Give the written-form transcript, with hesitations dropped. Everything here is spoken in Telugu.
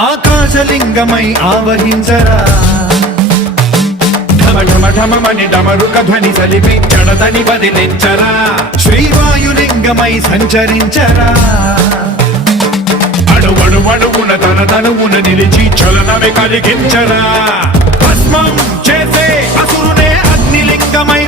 ఆకాశలింగమై ఆవహించరా ఢమఢమని డమరుక ధ్వని సలిపి జడదని వదిలించరా శ్రీవాయులింగమై సంచరించరా అణువణువున తన తనువున నిలిచి చలనమే కలిగించరా భస్మం చేసే అసురునే అగ్నిలింగమై